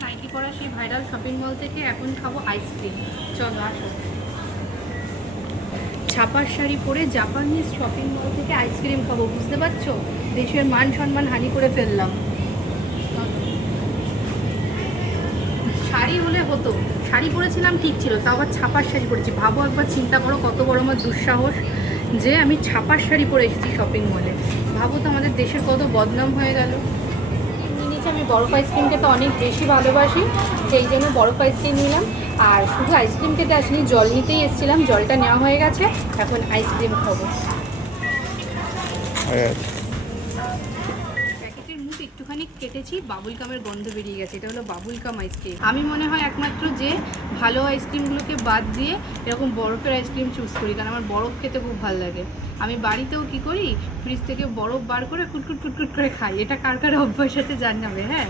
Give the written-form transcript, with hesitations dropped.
Nightie পরা সেই viral shopping mall থেকে এখন খাবো আইসক্রিম। চলো আসো। ছাপার শাড়ি পরে জাপানিজ শপিং মল থেকে আইসক্রিম খাবো, বুঝতে পারছো? দেশের মান সম্মান হানি করে ফেললাম। শাড়ি হলে হতো, শাড়ি পরেছিলাম ঠিক ছিল, তাও আবার ছাপার শাড়ি পরেছি। ভাবো একবার, চিন্তা করো কত বড় আমার দুঃসাহস যে আমি ছাপার শাড়ি পরে এসেছি শপিং মলে। ভাবো তো আমাদের দেশের কত বদনাম হয়ে গেল। নিচে আমি বরফ আইসক্রিম খেতে অনেক বেশি ভালোবাসি, সেই জন্য বরফ আইসক্রিম নিলাম। আর শুধু আইসক্রিম খেতে আসিনি, জল নিতেই এসেছিলাম, জলটা নেওয়া হয়ে গেছে, এখন আইসক্রিম খাবো। প্যাকেটের মুখ একটুখানি কেটেছি, বাবুল কামের গন্ধ বেরিয়ে গেছে। এটা হলো বাবুল কাম আইসক্রিম। আমি মনে হয় একমাত্র যে ভালো আইসক্রিমগুলোকে বাদ দিয়ে এরকম বরফের আইসক্রিম চুজ করি, কারণ আমার বরফ খেতে খুব ভালো লাগে। আমি বাড়িতেও কি করি, ফ্রিজ থেকে বরফ বার করে কুটকুট কুটকুট করে খাই। এটা কার কার অভ্যাস আছে জানাবে। হ্যাঁ।